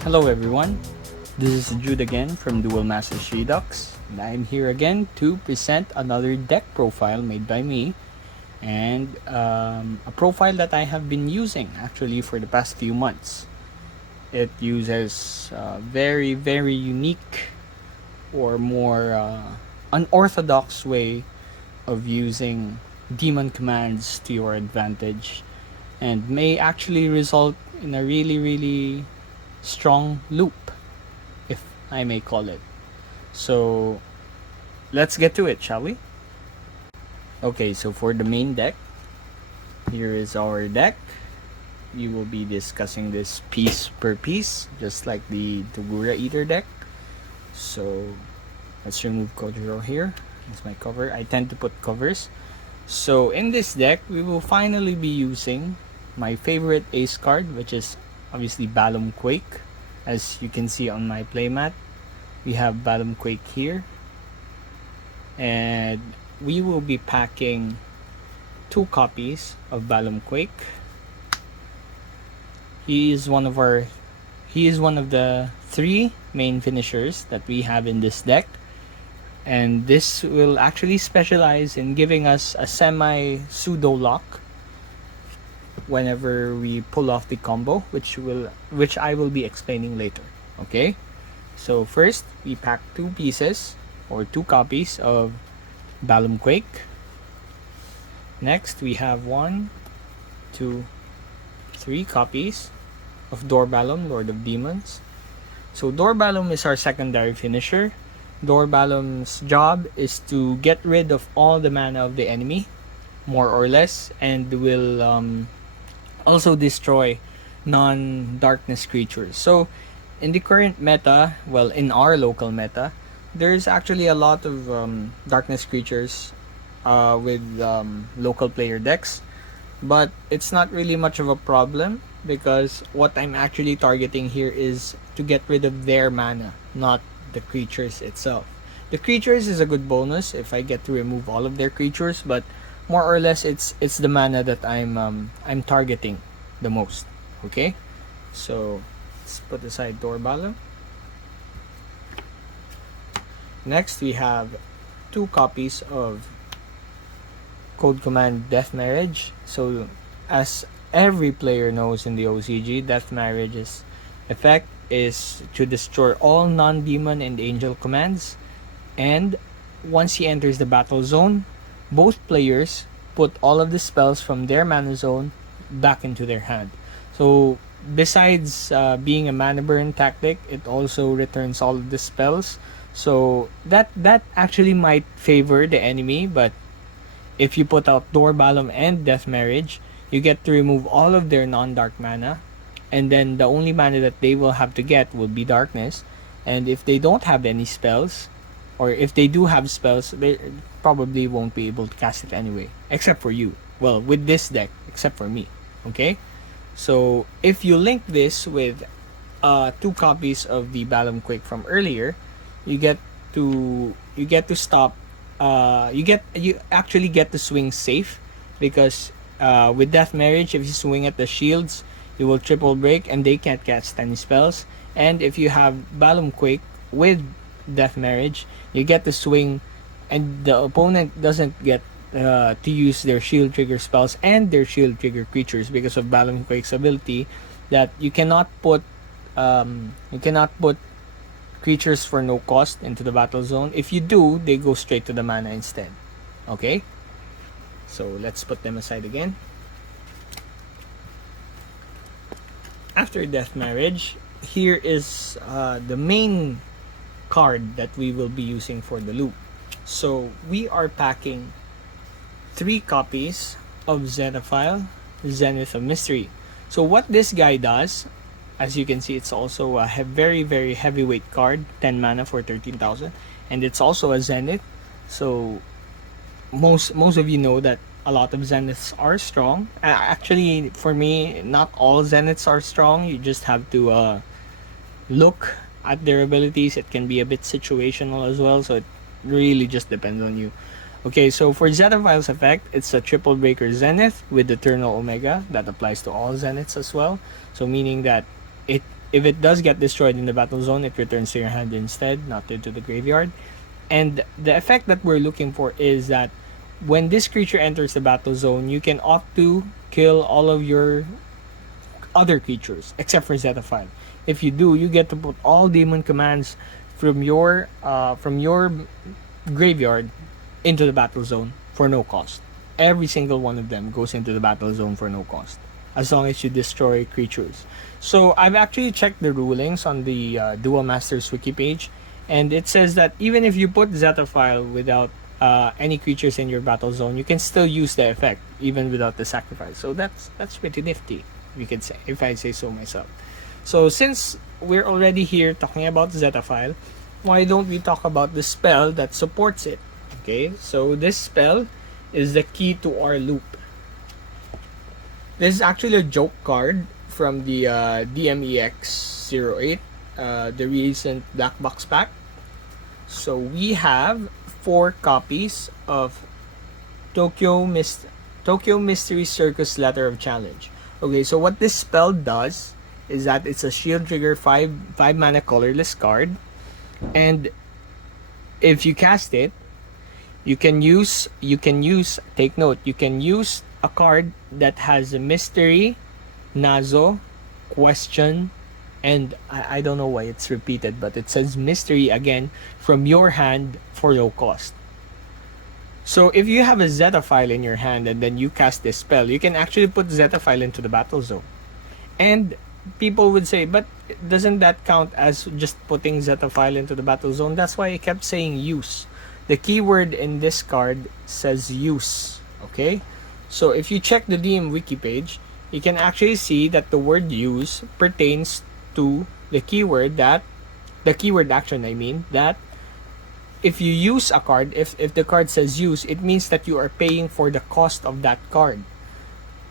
Hello everyone, this is Jude again from Duel Masters Redux, and I'm here again to present another deck profile made by me, and a profile that I have been using actually for the past few months. It uses a very unique or more unorthodox way of using demon commands to your advantage, and may actually result in a really strong loop, if I may call it. So let's get to it, shall we? Okay, so for the main deck, here is our deck. We will be discussing this piece per piece, just like the Togura Eater deck. So let's remove Kojiro here. That's my cover. I tend to put covers. So in this deck, we will finally be using my favorite ace card, which is obviously Balum Quake. As you can see on my playmat, we have Balum Quake here, and we will be packing 2 copies of Balum Quake. He is one of the 3 main finishers that we have in this deck, and this will actually specialize in giving us a semi pseudo lock whenever we pull off the combo, which I will be explaining later. Okay, so first we pack 2 pieces or 2 copies of Balum Quake. Next we have 1, 2, 3 copies of Dorbalum, Lord of Demons. So Dorbalum is our secondary finisher. Dorbalum's job is to get rid of all the mana of the enemy, more or less, and will also destroy non-darkness creatures. So in the current meta, well, in our local meta, there's actually a lot of darkness creatures with local player decks, but it's not really much of a problem because what I'm actually targeting here is to get rid of their mana, not the creatures itself. The creatures is a good bonus if I get to remove all of their creatures, but more or less it's the mana that I'm targeting the most. Okay, so let's put aside Dorbalum. Next we have 2 copies of Code Command Death Marriage. So as every player knows in the OCG, Death Marriage's effect is to destroy all non-demon and angel commands, and once he enters the battle zone, both players put all of the spells from their mana zone back into their hand. So besides being a mana burn tactic, it also returns all of the spells. So that actually might favor the enemy, but if you put out Dorbalum and Death Marriage, you get to remove all of their non-dark mana, and then the only mana that they will have to get will be darkness. And if they don't have any spells, or if they do have spells, they probably won't be able to cast it anyway, except for you. Well, with this deck, except for me. Okay, so if you link this with 2 copies of the Balum Quake from earlier, you actually get to swing safe, because with Death Marriage, if you swing at the shields, you will triple break and they can't cast any spells. And if you have Balum Quake with Death Marriage, you get to swing and the opponent doesn't get to use their shield trigger spells and their shield trigger creatures, because of Balum Quake's ability that you cannot put creatures for no cost into the battle zone. If you do, they go straight to the mana instead. Okay, so let's put them aside again. After Death Marriage, here is the main card that we will be using for the loop. So we are packing 3 copies of Zeta-File, Zenith of Mystery. So what this guy does, as you can see, it's also a very heavyweight card, 10 mana for 13,000, and it's also a Zenith. So most of you know that a lot of Zeniths are strong. Actually, for me, not all Zeniths are strong. You just have to look at their abilities. It can be a bit situational as well, so it really just depends on you. Okay, so for Zeta-File's effect, it's a triple breaker Zenith with Eternal Omega that applies to all Zeniths as well. So meaning that it if it does get destroyed in the battle zone, it returns to your hand instead, not into the graveyard. And the effect that we're looking for is that when this creature enters the battle zone, you can opt to kill all of your other creatures except for Zeta-File. If you do, you get to put all demon commands from your graveyard into the battle zone for no cost. Every single one of them goes into the battle zone for no cost, as long as you destroy creatures. So I've actually checked the rulings on the Duel Masters wiki page, and it says that even if you put Zeta-File without any creatures in your battle zone, you can still use the effect even without the sacrifice. So that's pretty nifty, we could say, if I say so myself. So since we're already here talking about Zeta-File, why don't we talk about the spell that supports it? Okay, so this spell is the key to our loop. This is actually a joke card from the DMEX08, the recent Black Box pack. So we have 4 copies of Tokyo Mystery Circus Letter of Challenge. Okay, so what this spell does is that it's a shield trigger 5 mana colorless card, and if you cast it, you can use take note, you can use a card that has a mystery, Nazo, question, and I don't know why it's repeated, but it says mystery again from your hand for no cost. So if you have a Zeta-File in your hand and then you cast this spell, you can actually put Zeta-File into the battle zone. And people would say, but doesn't that count as just putting Zeta-File into the battle zone? That's why I kept saying use. The keyword in this card says use. Okay? So if you check the DM wiki page, you can actually see that the word use pertains to the keyword action, that if you use a card, if the card says use, it means that you are paying for the cost of that card.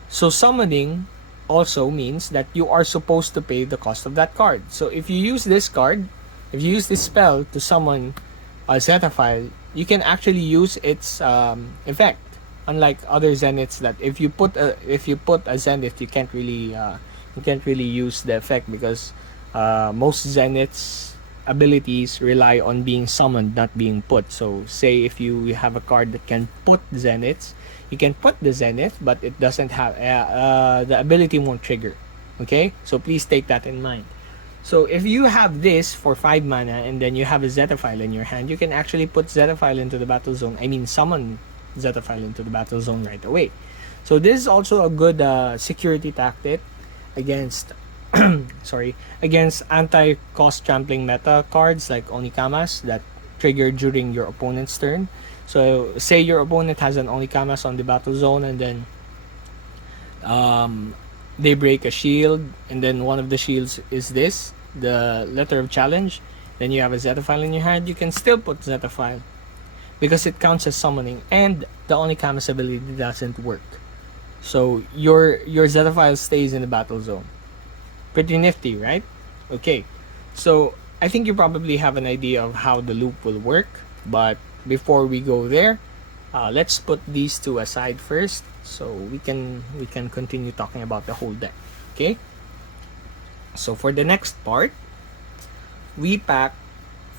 So summoning also means that you are supposed to pay the cost of that card. So if you use this card, if you use this spell to summon a Zeta-File, you can actually use its effect. Unlike other Zeniths, that if you put a Zenith, you can't really use the effect, because most Zeniths abilities rely on being summoned, not being put. So say if you have a card that can put Zeniths, you can put the Zenith, but it doesn't have the ability won't trigger. Okay, so please take that in mind. So if you have this for 5 mana and then you have a Zeta-File in your hand, you can actually put Zeta-File into the battle zone. Summon Zeta-File into the battle zone right away. So this is also a good security tactic against against anti-cost trampling meta cards like Onikamas that trigger during your opponent's turn. So say your opponent has an Onikamas on the battle zone, and then they break a shield, and then one of the shields is the Letter of Challenge. Then you have a Zeta-File in your hand. You can still put Zeta-File because it counts as summoning, and the Onikamas ability doesn't work. So your Zeta-File stays in the battle zone. Pretty nifty, right? Okay, so I think you probably have an idea of how the loop will work, but before we go there, let's put these two aside first, so we can continue talking about the whole deck. Okay, so for the next part, we pack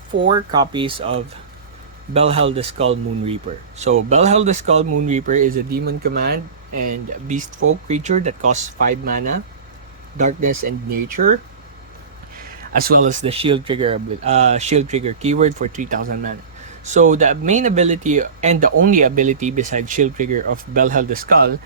4 copies of Belhel the Skull Moon Reaper. So Belhel the Skull Moon Reaper is a demon command and beast folk creature that costs 5 mana, darkness and nature, as well as the shield trigger keyword for 3000 mana. So the main ability and the only ability besides shield trigger of Belhel the Skull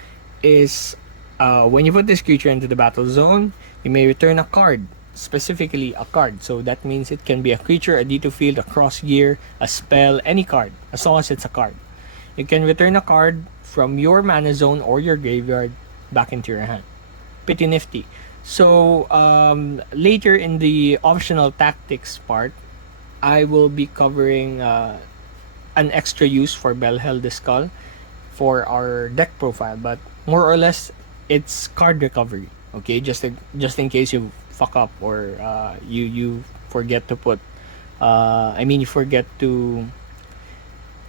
is when you put this creature into the battle zone, you may return a card, specifically a card. So that means it can be a creature, a D2 field, a cross gear, a spell, any card, as long as it's a card. You can return a card from your mana zone or your graveyard back into your hand. Pretty nifty. So later in the optional tactics part, I will be covering an extra use for Belhel the Skull for our deck profile, but more or less it's card recovery. Okay, just in case you fuck up or you forget to put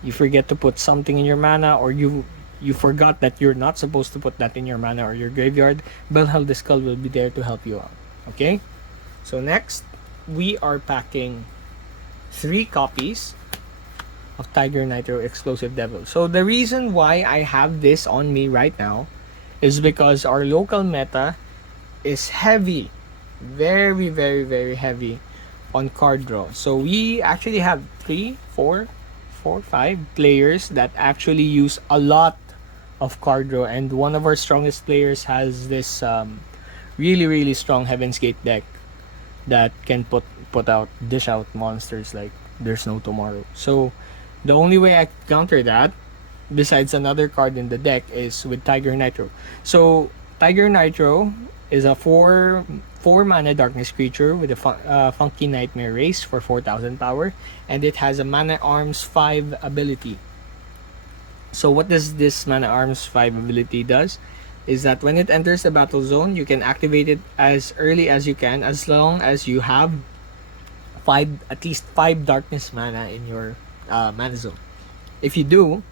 you forget to put something in your mana, or you forgot that you're not supposed to put that in your mana or your graveyard. Belhel the Skull will be there to help you out. Okay, So next, we are packing 3 copies of Tiger Nitro Explosive Devil. So the reason why I have this on me right now is because our local meta is heavy, very, very, very heavy on card draw. So we actually have 5 players that actually use a lot of card draw, and one of our strongest players has this really, really strong Heaven's Gate deck that can dish out monsters like there's no tomorrow. So the only way I counter that, besides another card in the deck, is with Tiger Nitro. So Tiger Nitro is a 4 mana darkness creature with a funky nightmare race for 4,000 power, and it has a mana arms 5 ability. So what does this mana arms 5 ability does is that when it enters the battle zone, you can activate it as early as you can, as long as you have at least 5 darkness mana in your mana zone. If you do,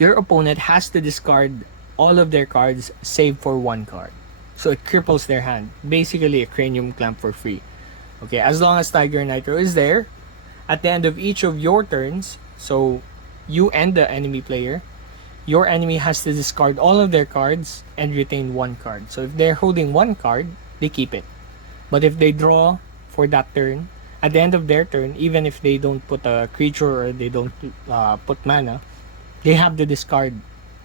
your opponent has to discard all of their cards save for 1 card. So it cripples their hand. Basically a cranium clamp for free. Okay, as long as Tiger Nitro is there, at the end of each of your turns, so you and the enemy player, your enemy has to discard all of their cards and retain 1 card. So if they're holding 1 card, they keep it. But if they draw for that turn, at the end of their turn, even if they don't put a creature or they don't put mana, they have to discard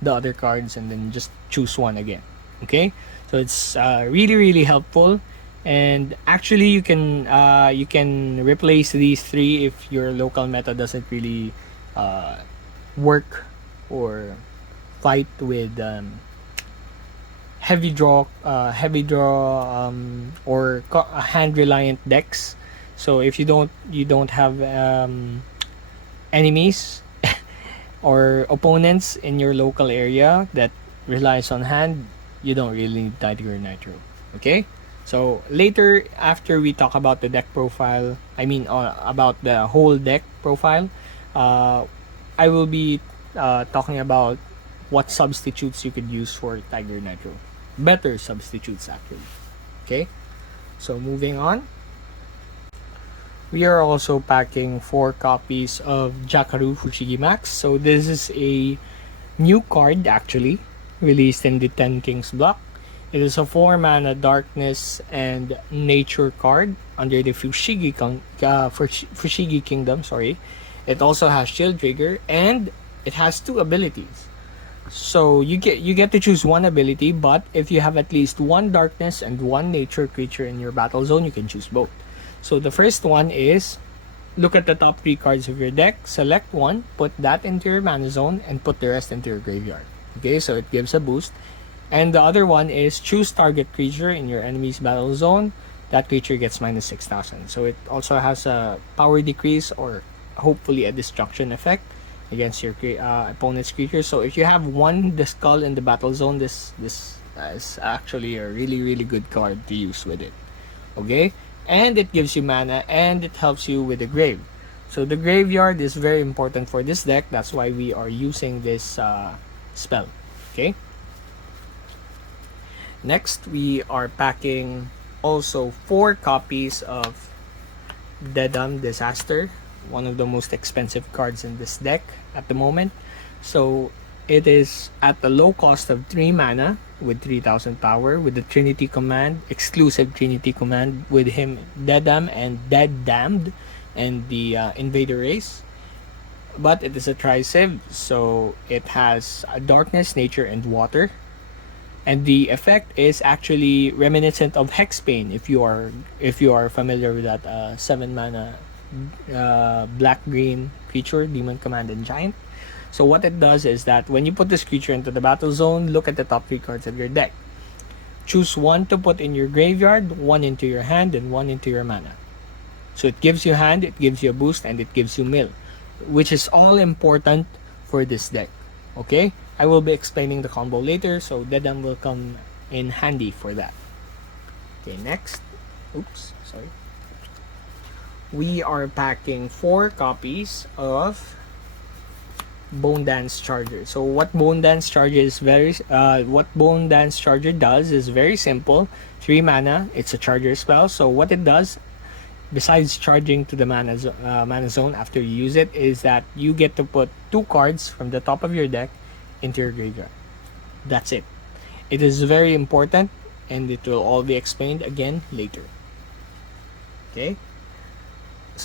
the other cards and then just choose one again. Okay, so it's really, really helpful. And actually, you can replace these 3 if your local meta doesn't really work or fight with heavy draw or hand reliant decks. So if you don't have enemies or opponents in your local area that relies on hand, you don't really need Tiger Nitro. Okay, so later, after we talk about the deck profile, about the whole deck profile, I will be talking about what substitutes you could use for Tiger Nitro. Better substitutes, actually. Okay, so moving on. We are also packing 4 copies of Jakaru Fushigi Max. So this is a new card, actually, released in the 10 Kings block. It is a 4 mana darkness and nature card under the Fushigi Kingdom. Sorry, it also has Shield Trigger and it has 2 abilities. So you get to choose 1 ability, but if you have at least 1 darkness and 1 nature creature in your battle zone, you can choose both. So the first one is, look at the top 3 cards of your deck, select 1, put that into your mana zone, and put the rest into your graveyard. Okay, so it gives a boost. And the other one is, choose target creature in your enemy's battle zone. That creature gets minus 6,000. So it also has a power decrease or hopefully a destruction effect against your opponent's creature. So if you have 1 Skull in the battle zone, this is actually a really, really good card to use with it. Okay? And it gives you mana and it helps you with the grave. So the graveyard is very important for this deck. That's why we are using this spell. Okay. Next, we are packing also 4 copies of Dedam Disaster, one of the most expensive cards in this deck at the moment. So it is at the low cost of 3 mana with 3,000 power with the Trinity command, exclusive Trinity command with him, Dedam and Dead Damned, and the Invader race. But it is a tri-civ, so it has a darkness, nature, and water. And the effect is actually reminiscent of Hexbane if you are familiar with that 7 mana black green creature, demon command and giant. So what it does is that when you put this creature into the battle zone, look at the top 3 cards of your deck. Choose 1 to put in your graveyard, 1 into your hand, and 1 into your mana. So it gives you hand, it gives you a boost, and it gives you mill, which is all important for this deck. Okay? I will be explaining the combo later, so Dedam will come in handy for that. Okay, next. Oops, sorry. We are packing 4 copies of Bone Dance Charger. So what Bone Dance Charger is what Bone Dance Charger does is very simple. 3 mana. It's a charger spell. So what it does, besides charging to the mana zone after you use it, is that you get to put 2 cards from the top of your deck into your graveyard. That's it. It is very important, and it will all be explained again later. Okay.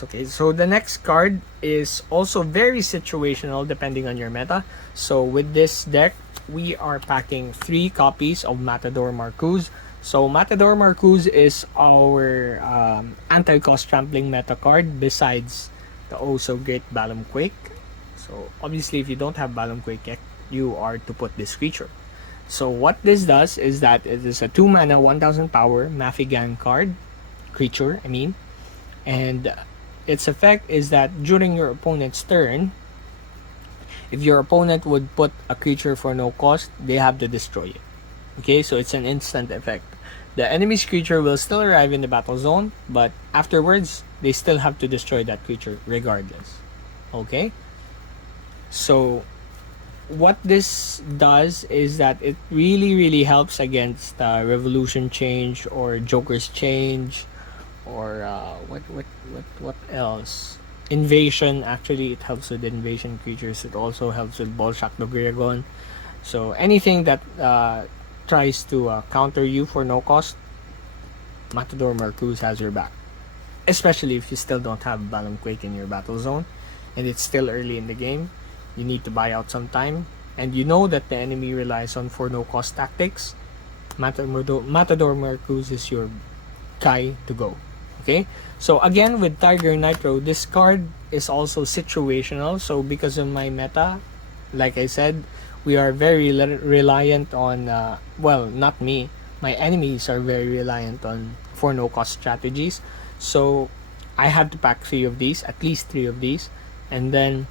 Okay, so the next card is also very situational depending on your meta. So with this deck, we are packing 3 copies of Matador Marcuse. So Matador Marcuse is our anti-cost trampling meta card besides the also great Balum Quake. So obviously if you don't have Balum Quake, you are to put this creature. So what this does is that it is a 2 mana 1000 power Mafigan creature, and its effect is that during your opponent's turn, if your opponent would put a creature for no cost, they have to destroy it. Okay, so it's an instant effect. The enemy's creature will still arrive in the battle zone, but afterwards, they still have to destroy that creature regardless. Okay? So, what this does is that it really helps against Revolution Change or Joker's Change, or what else? Invasion. Actually, it helps with invasion creatures. It also helps with Bolshak the Dragon. So anything that tries to counter you for no cost, Matador Marcuse has your back. Especially if you still don't have Balum Quake in your battle zone and it's still early in the game, you need to buy out some time, and you know that the enemy relies on for no cost tactics. Matador Marcuse is your guy to go. Okay, so again with Tiger Nitro, this card is also situational. So because of my meta, like I said, we are very reliant on well, not me, my enemies are very reliant on for no cost strategies. So I had to pack 3 of these, at least 3 of these, and then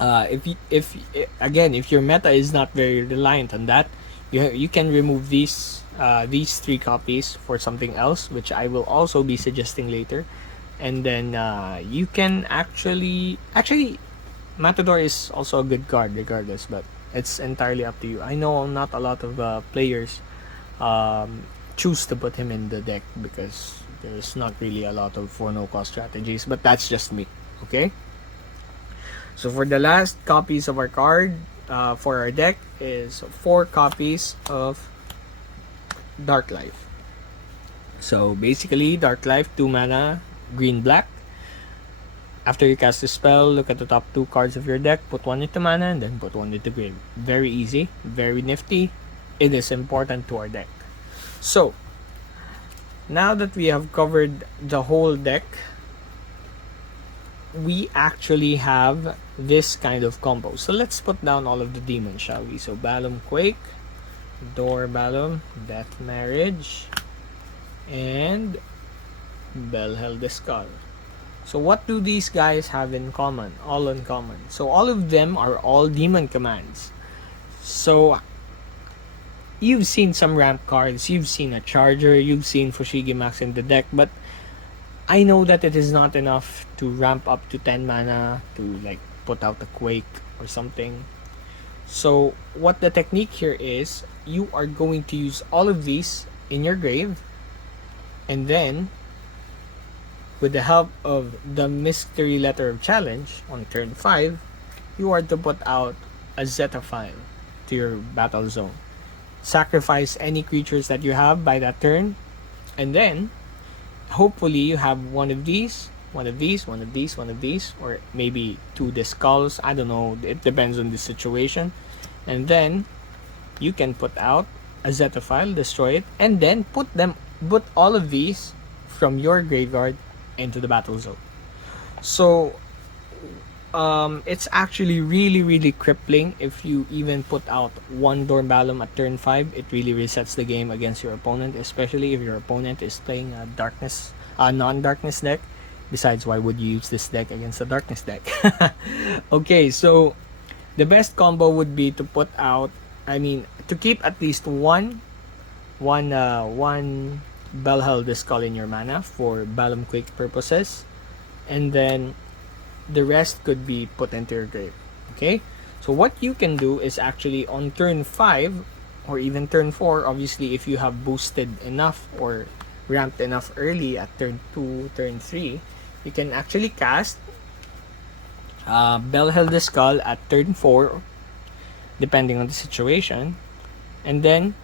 if your meta is not very reliant on that, you can remove these 3 copies for something else, which I will also be suggesting later. And then you can actually Matador is also a good card regardless, but it's entirely up to you. I know not a lot of players choose to put him in the deck because there's not really a lot of for no cost strategies, but that's just me. Okay, so for the last copies of our card for our deck is 4 copies of Dark Life. So basically, Dark Life, 2 mana, green black. After you cast a spell, look at the top 2 cards of your deck, put 1 into mana, and then put 1 into grave. Very easy, very nifty. It is important to our deck. So, now that we have covered the whole deck, we actually have this kind of combo. So let's put down all of the demons, shall we? So Balum Quake, Door Balum, Death Marriage, and Belhel the Skull. So what do these guys have in common? All in common. So all of them are all demon commands. So you've seen some ramp cards, you've seen a charger, you've seen Fushigi Max in the deck, but I know that it is not enough to ramp up to 10 mana to like put out a Quake or something. So what the technique here is, you are going to use all of these in your grave, and then with the help of the Mystery Letter of Challenge on turn 5, you are to put out a Zeta-File to your battle zone. Sacrifice any creatures that you have by that turn, and then hopefully you have one of these, one of these, one of these, one of these, or maybe 2 Skulls. I don't know, it depends on the situation. And then you can put out a Zeta-File, destroy it, and then put all of these from your graveyard into the battle zone. So it's actually really crippling if you even put out 1 Dormbalum at turn 5. It really resets the game against your opponent, especially if your opponent is playing a non-darkness deck. Besides, why would you use this deck against a darkness deck? Okay, so the best combo would be to put out, to keep at least one Belhel the Skull in your mana for Balum Quake purposes, and then the rest could be put into your grave. Okay, so what you can do is actually on turn 5 or even turn 4, obviously if you have boosted enough or ramped enough early at turn 2, turn 3, you can actually cast Belhel the Skull at turn 4, depending on the situation. And then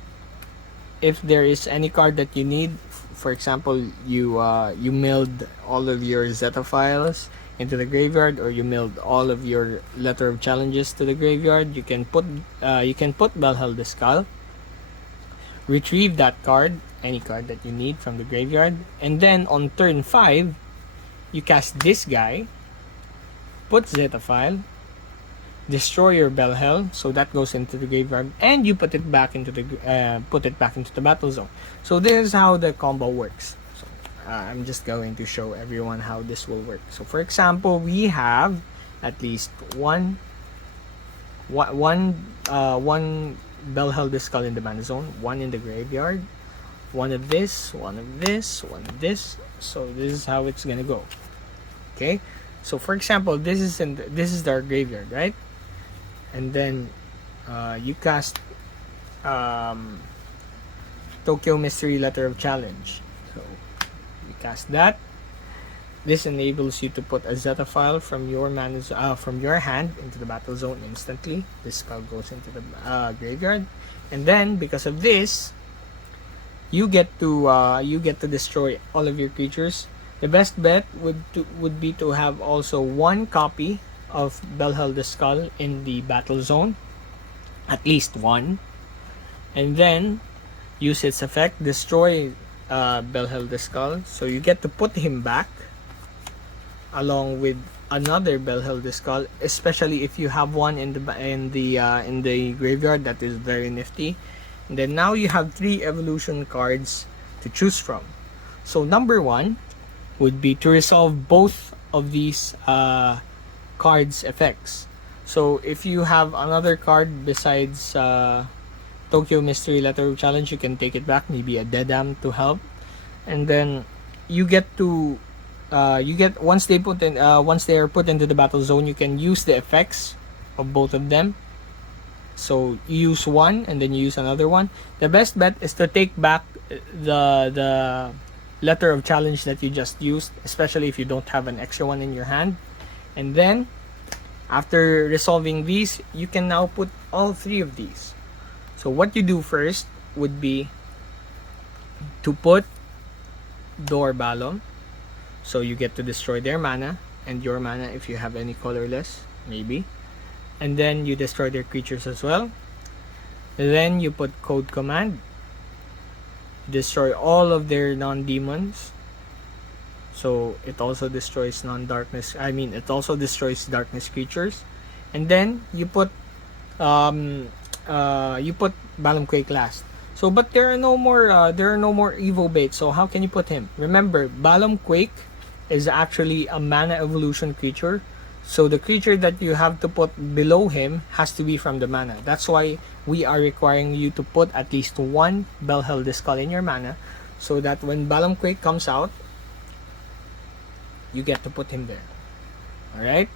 if there is any card that you need, for example, you milled all of your Zeta-Files into the graveyard, or you milled all of your Letter of Challenges to the graveyard, you can put Belhel the Skull, retrieve that card, any card that you need from the graveyard, and then on turn 5, you cast this guy, put Zeta-File, destroy your Belhel, so that goes into the graveyard, and you put it back into the battle zone. So this is how the combo works. So I'm just going to show everyone how this will work. So for example, we have at least one Belhel the Skull in the mana zone, one in the graveyard, one of this, one of this, one of this. So this is how it's gonna go. Okay, so for example, this is our graveyard, right? And then you cast Tokyo Mystery Letter of Challenge. So you cast that. This enables you to put a Zeta-File from your from your hand into the battle zone instantly. This skull goes into the graveyard, and then because of this, you get to destroy all of your creatures. The best bet would be to have also one copy of Belhel the Skull in the battle zone, at least one, and then use its effect, destroy Belhel the Skull. So you get to put him back along with another Belhel the Skull, especially if you have one in the graveyard. That is very nifty. And then now you have 3 evolution cards to choose from. So number 1 would be to resolve both of these cards effects. So if you have another card besides Tokyo Mystery Letter Challenge, you can take it back, maybe a Dedam to help, and then you get to once they are put into the battle zone, you can use the effects of both of them. So you use one and then you use another one. The best bet is to take back the Letter of Challenge that you just used, especially if you don't have an extra one in your hand. And then after resolving these, you can now put all 3 of these. So what you do first would be to put Dorbalum, so you get to destroy their mana and your mana if you have any colorless, maybe. And then you destroy their creatures as well. Then you put Code Command, destroy all of their non-demons. So it also destroys it also destroys darkness creatures. And then you put Balum Quake last. So but there are no more Evo Bait. So how can you put him? Remember, Balum Quake is actually a mana evolution creature. So the creature that you have to put below him has to be from the mana. That's why we are requiring you to put at least one Belhel the Skull in your mana, so that when Balum Quake comes out, you get to put him there. Alright?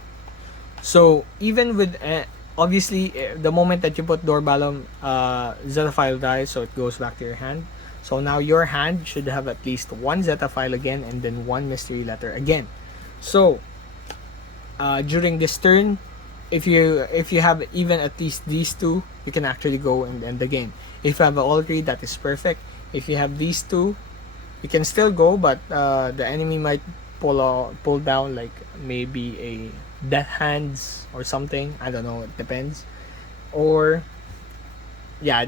So even with obviously the moment that you put Dorbalum, Zeta-File dies, so it goes back to your hand. So now your hand should have at least one Zeta-File again, and then one Mystery Letter again. So during this turn, if you have even at least these 2, you can actually go and end the game. If you have all 3, that is perfect. If you have these 2, you can still go, but the enemy might pull down like maybe a Death Hands or something. I don't know, it depends. Or yeah,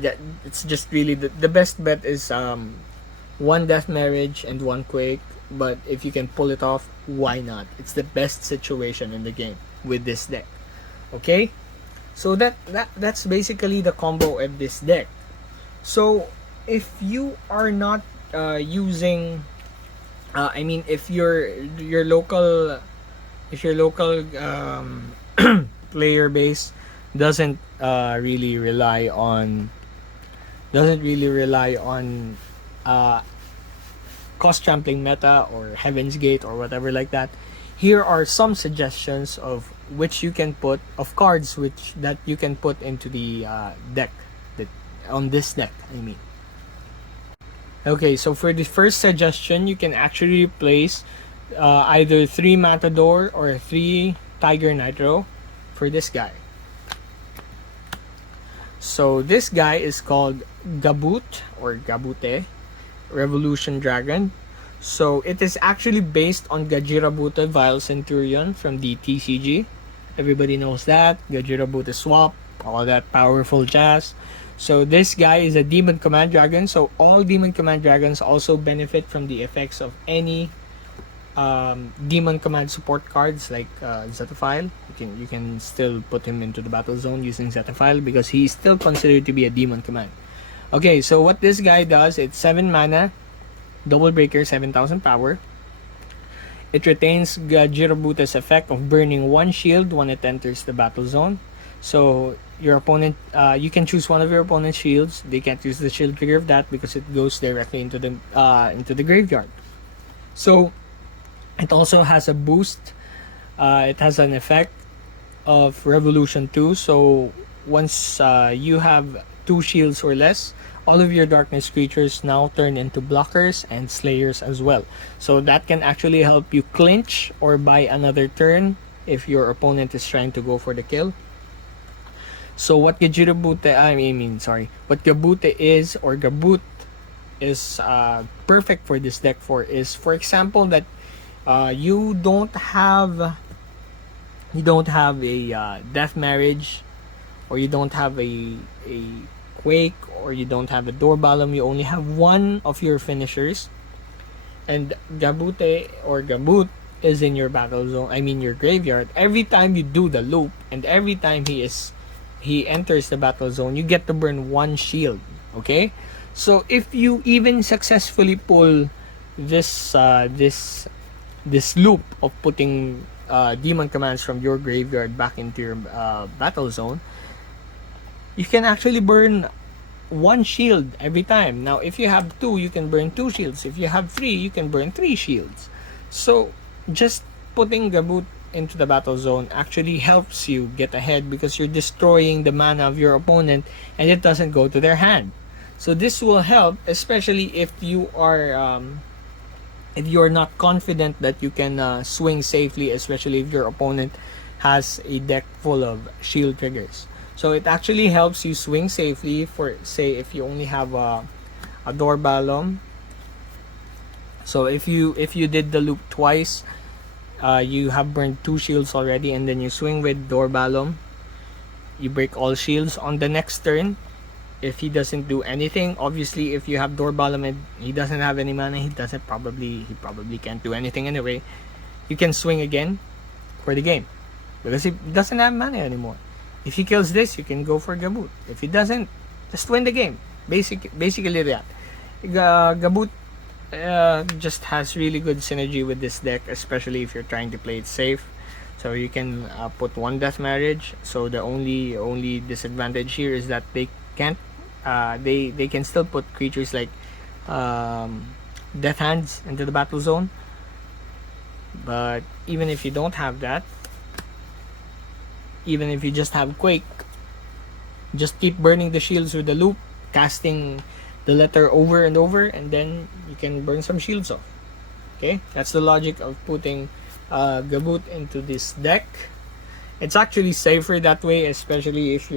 it's just really the best bet is one Death Marriage and one Quake. But if you can pull it off, why not? It's the best situation in the game with this deck. Okay, so that's basically the combo of this deck. So if you are not using if your local player base doesn't really rely on cost trampling meta or Heaven's Gate or whatever like that, here are some suggestions of which you can put of cards which that you can put into the deck, that on this deck I mean. Okay, so for the first suggestion, you can actually replace either 3 Matador or 3 Tiger Nitro for this guy. So this guy is called Gabut or Gabute Revolution Dragon. So it is actually based on Gajirabuta Vile Centurion from the TCG. Everybody knows that. Gajirabuta Swap, all that powerful jazz. So this guy is a Demon Command Dragon. So all Demon Command Dragons also benefit from the effects of any Demon Command support cards like Zeta-File. You can still put him into the battle zone using Zeta-File because he's still considered to be a Demon Command. Okay, so what this guy does, it's 7 mana, Double Breaker, 7,000 power. It retains Gajirabuta's effect of burning 1 shield when it enters the battle zone. So your opponent, you can choose one of your opponent's shields. They can't use the shield trigger of that because it goes directly into the graveyard. So it also has a boost. It has an effect of Revolution 2. So once you have 2 shields or less, all of your darkness creatures now turn into blockers and slayers as well. So that can actually help you clinch or buy another turn if your opponent is trying to go for the kill. So what Gabute is, or Gabut is perfect for this deck for is, for example, that you don't have a death marriage, or you don't have a quake, or you don't have a Dorbalum. You only have one of your finishers, and Gabute or Gabut is in your battle zone, I mean your graveyard. Every time you do the loop and every time he enters the battle zone, you get to burn 1 shield. Okay, so if you even successfully pull this loop of putting demon commands from your graveyard back into your battle zone, you can actually burn 1 shield every time. Now if you have 2, you can burn 2 shields. If you have 3, you can burn 3 shields. So just putting Gabut into the battle zone actually helps you get ahead because you're destroying the mana of your opponent and it doesn't go to their hand. So this will help, especially if you are if you're not confident that you can swing safely, especially if your opponent has a deck full of shield triggers. So it actually helps you swing safely for, say, if you only have a Dorbalum. So if you did the loop twice, you have burned 2 shields already, and then you swing with Dorbalum, you break all shields. On the next turn, if he doesn't do anything, obviously if you have Dorbalum and he doesn't have any mana, he probably can't do anything anyway, you can swing again for the game because he doesn't have mana anymore. If he kills this, you can go for Gabut. If he doesn't, just win the game. Basically that. Gabut just has really good synergy with this deck, especially if you're trying to play it safe. So you can put 1 death marriage. So the only disadvantage here is that they can't they can still put creatures like death hands into the battle zone. But even if you don't have that, even if you just have Quake, just keep burning the shields with the loop, casting the letter over and over, and then you can burn some shields off. Okay, that's the logic of putting Gabut into this deck. It's actually safer that way, especially if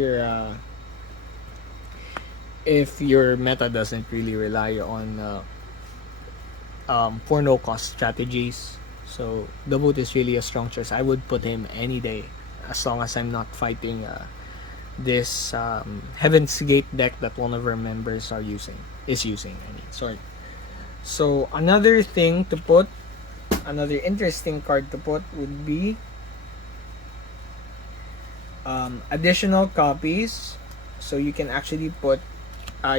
your meta doesn't really rely on for no cost strategies. So Gabut is really a strong choice. I would put him any day, as long as I'm not fighting this Heaven's Gate deck that one of our members is using. Sorry. So another interesting card to put would be additional copies. So you can actually put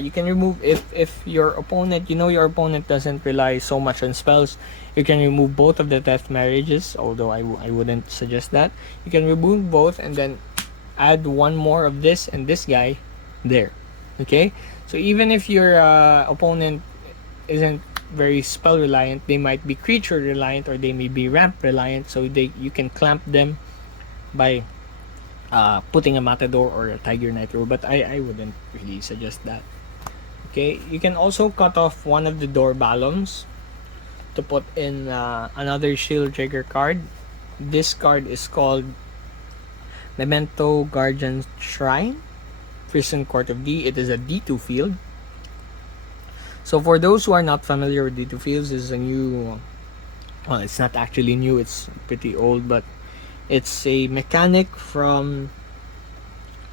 you can remove, if your opponent, your opponent doesn't rely so much on spells, you can remove both of the death marriages, although I wouldn't suggest that. You can remove both and then add 1 more of this and this guy there. Okay, so even if your opponent isn't very spell reliant, they might be creature reliant, or they may be ramp reliant, so you can clamp them by putting a Matador or a Tiger Nitro, but I wouldn't really suggest that. Okay, you can also cut off one of the door balums to put in another shield trigger card. This card is called Memento Guardian Shrine, Prison Court of D. It is a D2 field. So for those who are not familiar with D2 fields, this is a new, well, it's not actually new, it's pretty old, but it's a mechanic from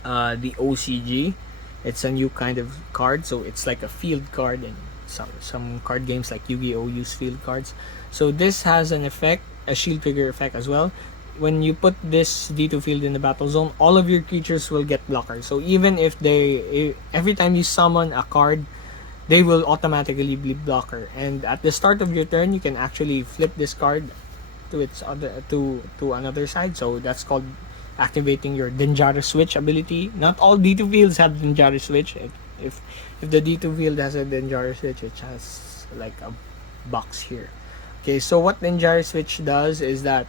the OCG. It's a new kind of card, so it's like a field card, and some card games like Yu-Gi-Oh use field cards. So this has an effect, a shield trigger effect as well. When you put this D2 field in the battle zone, all of your creatures will get blockers. So even if every time you summon a card, they will automatically be blocker. And at the start of your turn, you can actually flip this card to its other to another side. So that's called activating your Dangerous Switch ability. Not all D2 fields have Dangerous Switch. If the D2 field has a Dangerous Switch, it has like a box here. Okay, so what Dangerous Switch does is that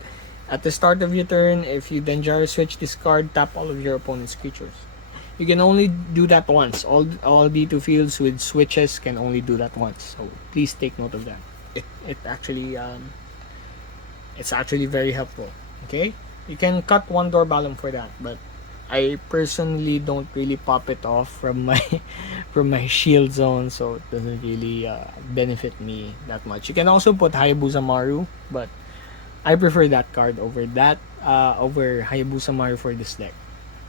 at the start of your turn, if you Dangerous Switch this card, tap all of your opponent's creatures. You can only do that once. All D2 fields with switches can only do that once. So please take note of that. It actually it's actually very helpful. Okay, you can cut one door balum for that, but I personally don't really pop it off from my from my shield zone, so it doesn't really benefit me that much. You can also put Hayabusa Maru, but I prefer that card over over Hayabusa Maru for this deck.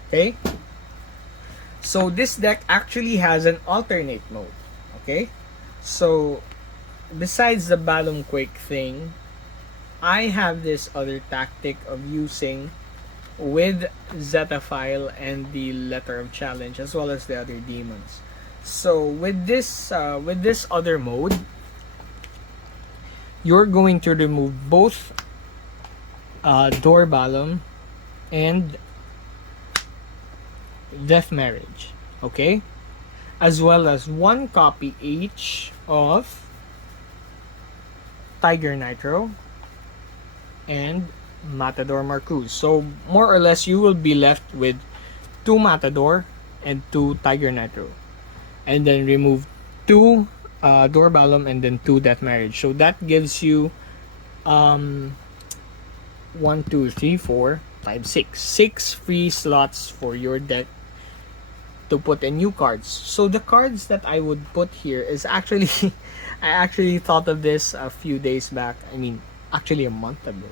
Okay, so this deck actually has an alternate mode. Okay, so besides the Balum Quake thing, I have this other tactic of using with Zeta-File and the Letter of Challenge, as well as the other demons. So with this other mode, you're going to remove both Door Balum and Death Marriage, okay, as well as one copy each of Tiger Nitro and Matador Marcus. So more or less you will be left with 2 Matador and 2 Tiger Nitro, and then remove 2 Door Balum and then 2 Death Marriage. So that gives you 1, 2, 3, 4, 5, 6 free slots for your deck to put in new cards. So the cards that I would put here is actually I actually thought of this a few days back. I mean, actually a month ago.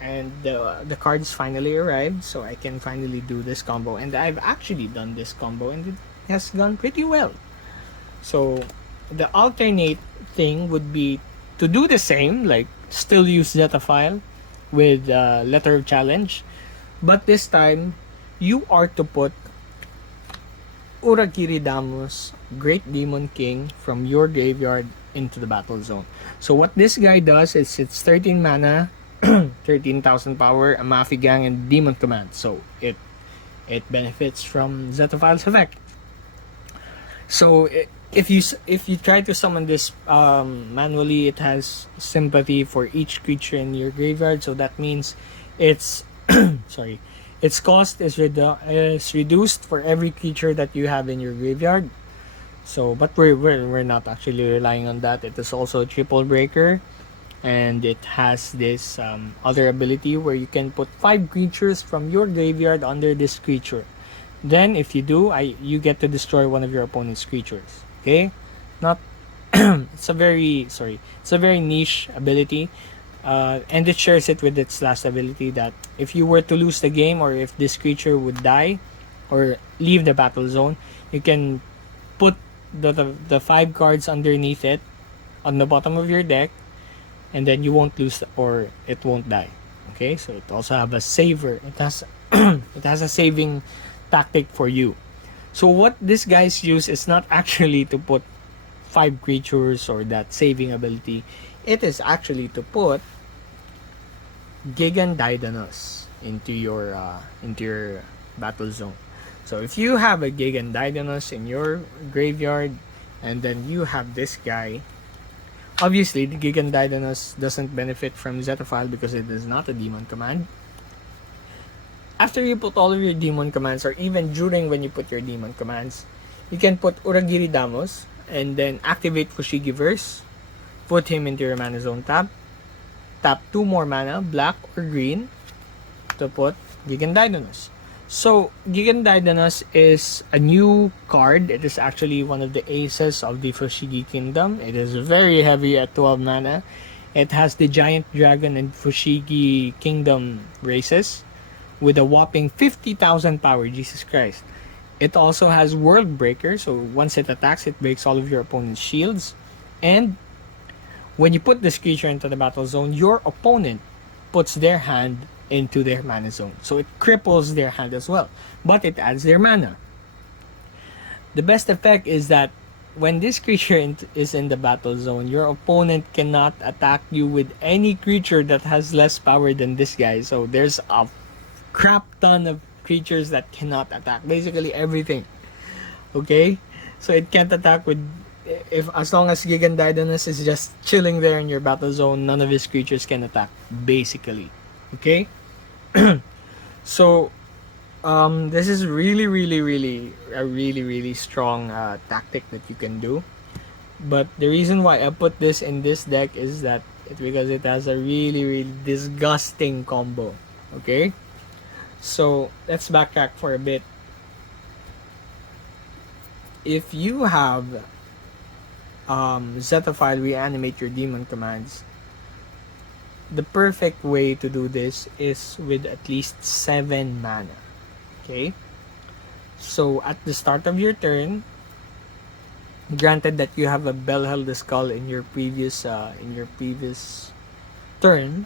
And the cards finally arrived, so I can finally do this combo. And I've actually done this combo, and it has gone pretty well. So the alternate thing would be to do the same, like still use Zeta-File with Letter of Challenge, but this time you are to put Urakiri Damus, Great Demon King, from your graveyard into the battle zone. So what this guy does is it's 13 mana, 13,000 power, a Mafia Gang, and Demon Command. So it benefits from Zeta-File's effect. So if you try to summon this manually, it has sympathy for each creature in your graveyard. So that means its sorry, its cost is reduced for every creature that you have in your graveyard. So, but we're not actually relying on that. It is also a triple breaker, and it has this other ability where you can put 5 creatures from your graveyard under this creature. Then if you do, you get to destroy one of your opponent's creatures. Okay, not it's a very niche ability, and it shares it with its last ability that if you were to lose the game, or if this creature would die or leave the battle zone, you can put the 5 cards underneath it on the bottom of your deck, and then you won't lose or it won't die. Okay, so it also have a saver. It has it has a saving tactic for you. So what these guys use is not actually to put 5 creatures or that saving ability. It is actually to put Gigan Daidanos into your battle zone. So if you have a Gigan Daidanos in your graveyard, and then you have this guy, obviously the Gigan Daidanos doesn't benefit from Zeta-File because it is not a demon command. after you put all of your demon commands, or even during when you put your demon commands, you can put Uragiri Damos and then activate Fushigi Verse, put him into your mana zone tap 2 more mana, black or green, to put Gigant Daidanos. So, Gigant Daidanos is a new card. It is actually one of the aces of the Fushigi Kingdom. It is very heavy at 12 mana. It has the Giant Dragon and Fushigi Kingdom races with a whopping 50,000 power, Jesus Christ. It also has World Breaker, so once it attacks, it breaks all of your opponent's shields. And when you put this creature into the battle zone, your opponent puts their hand into their mana zone. So it cripples their hand as well, but it adds their mana. The best effect is that when this creature is in the battle zone, your opponent cannot attack you with any creature that has less power than this guy. So there's a crap ton of creatures that cannot attack. Basically everything. Okay? So it can't attack with, if as long as Gigant Daidanos is just chilling there in your battle zone, none of his creatures can attack. Basically. Okay? So this is really a really strong tactic that you can do. But the reason why I put this in this deck is that because it has a really disgusting combo. Okay? So let's backtrack for a bit. If you have Zeta-File reanimate your demon commands, the perfect way to do this is with at least 7 mana. Okay? So at the start of your turn, granted that you have a Belhel the Skull in your previous turn,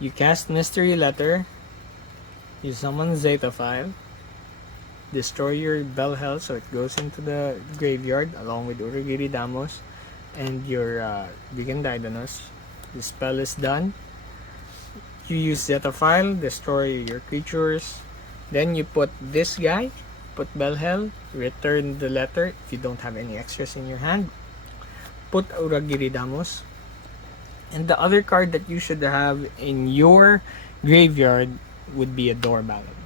you cast Mystery Letter, you summon Zeta-File, destroy your Belhel so it goes into the graveyard along with Uragiri Damos and your Gigant Daidanos. The spell is done. You use Zeta-File, destroy your creatures. Then you put this guy, put Belhel, return the letter if you don't have any extras in your hand. Put Uragiri Damos. And the other card that you should have in your graveyard would be a Doorballon.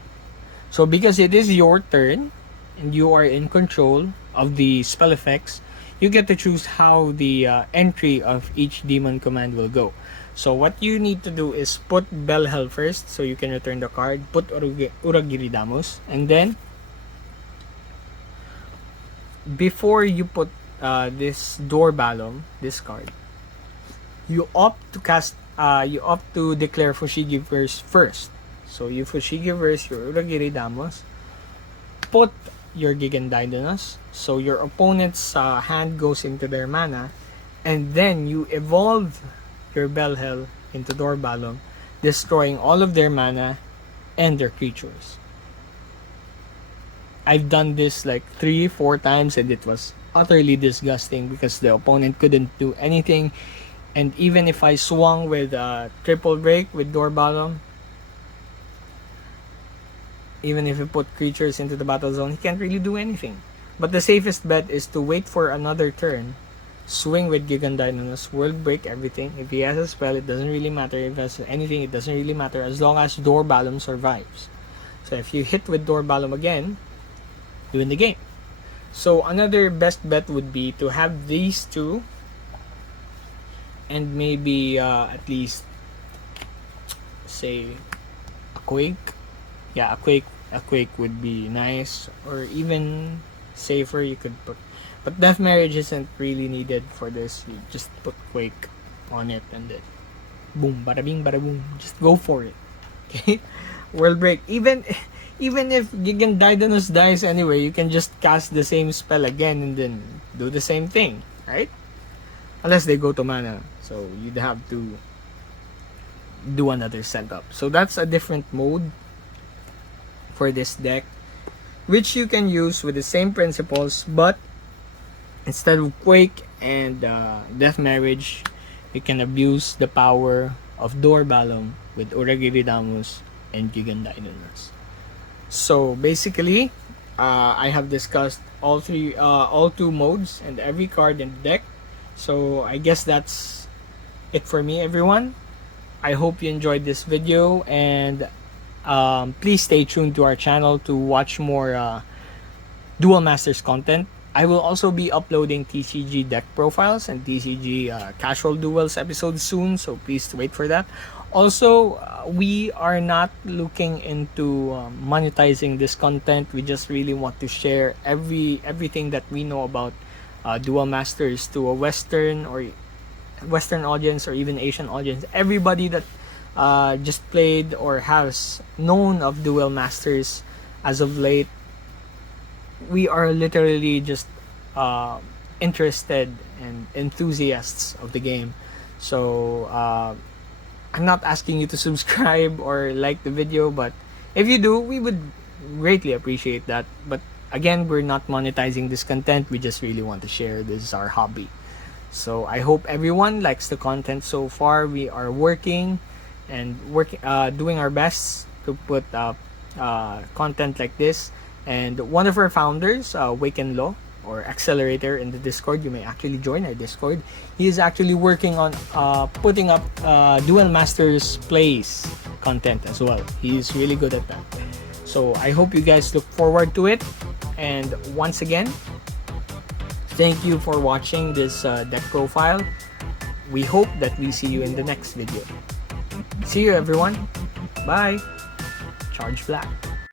So because it is your turn and you are in control of the spell effects, you get to choose how the entry of each demon command will go. So what you need to do is put Belhel first so you can return the card, put Uragiri Damos, and then before you put this Doorballon, this card, you opt to declare Fushigi Verse first. So you Fushigi Verse your Uragiri Damos, put your Gigant Daidanos, so your opponent's hand goes into their mana, and then you evolve your Belhel into Doorballon, destroying all of their mana and their creatures. I've done this like 3-4 times and it was utterly disgusting because the opponent couldn't do anything, and even if I swung with triple break with Doorballon, even if you put creatures into the battle zone, he can't really do anything. But the safest bet is to wait for another turn, swing with Gigant Daidanos, world break everything. If he has a spell, it doesn't really matter. If he has anything, it doesn't really matter as long as Doorballon survives. So if you hit with Doorballon again, you win the game. So another best bet would be to have these two and maybe at least say a Quake. Yeah, a quake would be nice, or even safer you could put, but Death Marriage isn't really needed for this. You just put Quake on it and then boom, bada bing, bada boom, just go for it. Okay, World Break. Even if Gigant Daidanos dies anyway, you can just cast the same spell again and then do the same thing, right? Unless they go to mana, so you'd have to do another setup. So that's a different mode for this deck, which you can use with the same principles, but instead of Quake and Death Marriage, you can abuse the power of Doorballon with Uragiri Damos and Gigant Daidanos. So basically, I have discussed all two modes and every card in the deck. So I guess that's it for me, everyone. I hope you enjoyed this video, and please stay tuned to our channel to watch more Duel Masters content. I will also be uploading TCG deck profiles and TCG casual duels episodes soon, so please wait for that. Also, we are not looking into monetizing this content. We just really want to share everything that we know about Duel Masters to a Western audience or even Asian audience. Everybody that just played or has known of Duel Masters as of late, we are literally just interested and enthusiasts of the game. So I'm not asking you to subscribe or like the video, but if you do, we would greatly appreciate that. But again, we're not monetizing this content. We just really want to share. This is our hobby. So I hope everyone likes the content so far. We are working doing our best to put up content like this. And one of our founders, Waken Law or Accelerator in the Discord, you may actually join our Discord. He is actually working on putting up Duel Masters plays content as well. He's really good at that. So I hope you guys look forward to it. And once again, thank you for watching this deck profile. We hope that we see you in the next video. See you everyone. Bye. Charge Black.